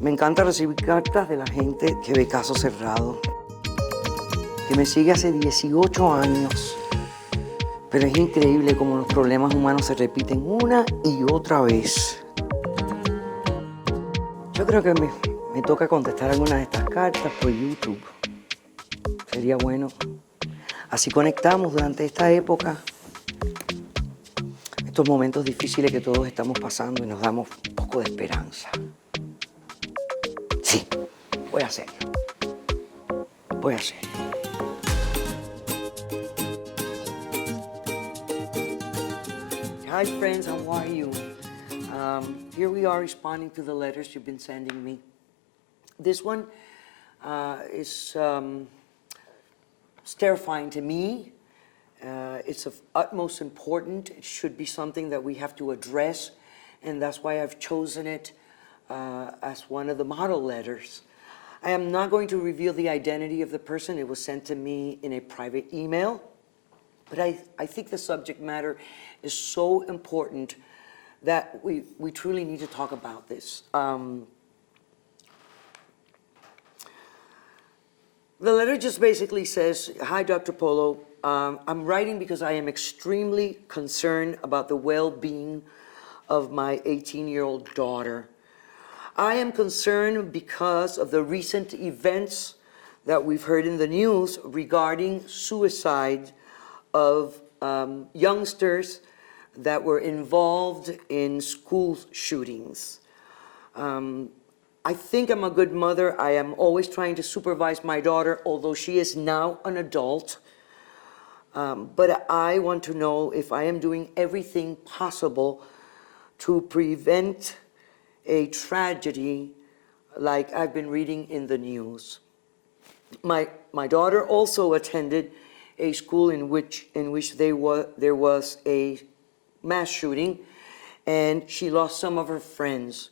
Me encanta recibir cartas de la gente que ve caso cerrado, que me sigue hace 18 años. Pero es increíble cómo los problemas humanos se repiten una y otra vez. Yo creo que me toca contestar algunas de estas cartas por YouTube. Sería bueno. Así conectamos durante esta época, estos momentos difíciles que todos estamos pasando y nos damos un poco de esperanza. Sí, voy a hacerlo. Voy a hacerlo. Hi friends, how are you? Here we are responding to the letters you've been sending me. This one is it's terrifying to me. It's of utmost importance. It should be something that we have to address, and that's why I've chosen it as one of the model letters. I am not going to reveal the identity of the person. It was sent to me in a private email, but I think the subject matter is so important that we truly need to talk about this. The letter just basically says, "Hi, Dr. Polo. I'm writing because I am extremely concerned about the well-being of my 18-year-old daughter. I am concerned because of the recent events that we've heard in the news regarding suicide of youngsters that were involved in school shootings. I think I'm a good mother. I am always trying to supervise my daughter, although she is now an adult. But I want to know if I am doing everything possible to prevent a tragedy like I've been reading in the news. My daughter also attended a school in which there was a mass shooting, and she lost some of her friends.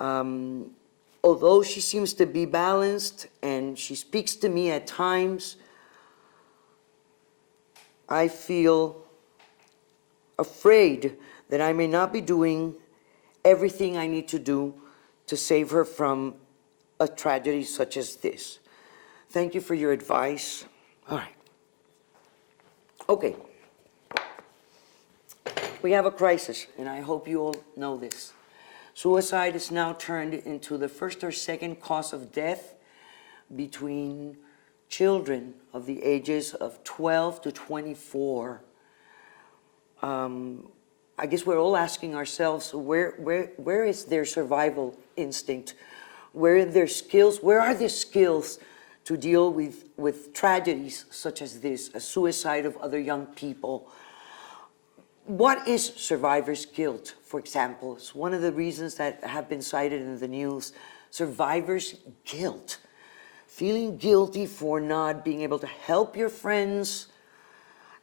Although she seems to be balanced and she speaks to me at times, I feel afraid that I may not be doing everything I need to do to save her from a tragedy such as this. Thank you for your advice." All right. Okay. We have a crisis, and I hope you all know this. Suicide is now turned into the first or second cause of death between children of the ages of 12 to 24. I guess we're all asking ourselves, where is their survival instinct? Where are their skills? Where are their skills to deal with tragedies such as this, a suicide of other young people? What is survivor's guilt, for example? It's one of the reasons that have been cited in the news. Survivor's guilt. Feeling guilty for not being able to help your friends.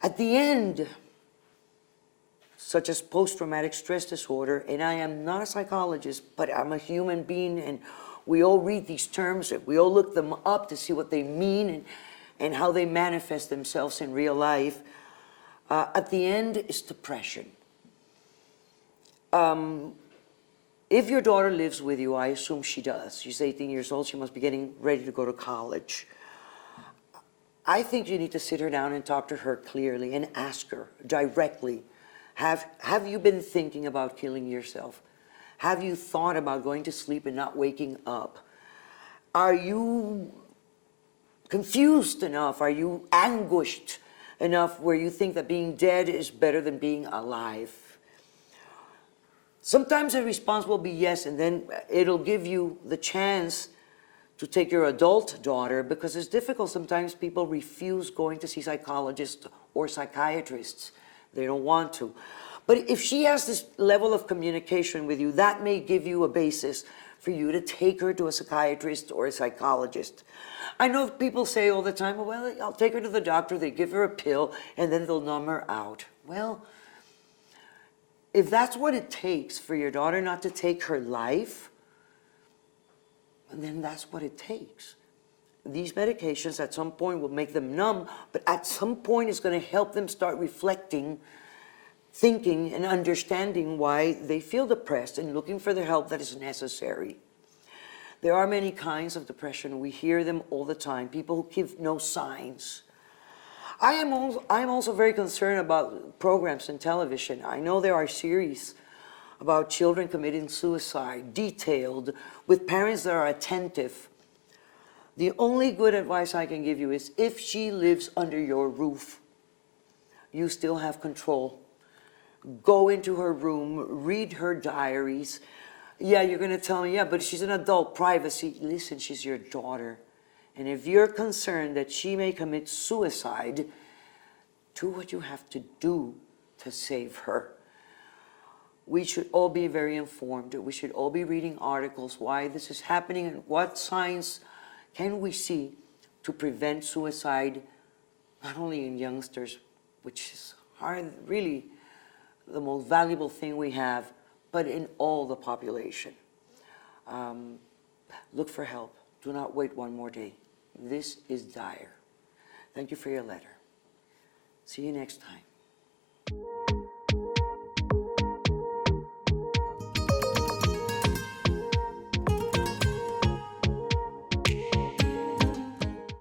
At the end, such as post-traumatic stress disorder, and I am not a psychologist, but I'm a human being, and we all read these terms, we all look them up to see what they mean and how they manifest themselves in real life. At the end is depression. If your daughter lives with you, I assume she does. She's 18 years old, she must be getting ready to go to college. I think you need to sit her down and talk to her clearly and ask her directly, have you been thinking about killing yourself? Have you thought about going to sleep and not waking up? Are you confused enough? Are you anguished enough where you think that being dead is better than being alive? Sometimes the response will be yes, and then it'll give you the chance to take your adult daughter, because it's difficult. Sometimes people refuse going to see psychologists or psychiatrists. They don't want to. But if she has this level of communication with you, that may give you a basis for you to take her to a psychiatrist or a psychologist. I know people say all the time, well, I'll take her to the doctor, they give her a pill, and then they'll numb her out. Well, if that's what it takes for your daughter not to take her life, then that's what it takes. These medications at some point will make them numb, but at some point it's going to help them start reflecting, thinking, and understanding why they feel depressed and looking for the help that is necessary. There are many kinds of depression. We hear them all the time. People who give no signs. I'm also very concerned about programs in television. I know there are series about children committing suicide, detailed, with parents that are attentive. The only good advice I can give you is if she lives under your roof, you still have control. Go into her room, read her diaries. Yeah, you're going to tell me, yeah, but she's an adult, privacy. Listen, she's your daughter. And if you're concerned that she may commit suicide, do what you have to do to save her. We should all be very informed. We should all be reading articles, why this is happening and what signs can we see to prevent suicide, not only in youngsters, which is really the most valuable thing we have, but in all the population. Look for help. Do not wait one more day. This is dire. Thank you for your letter. See you next time.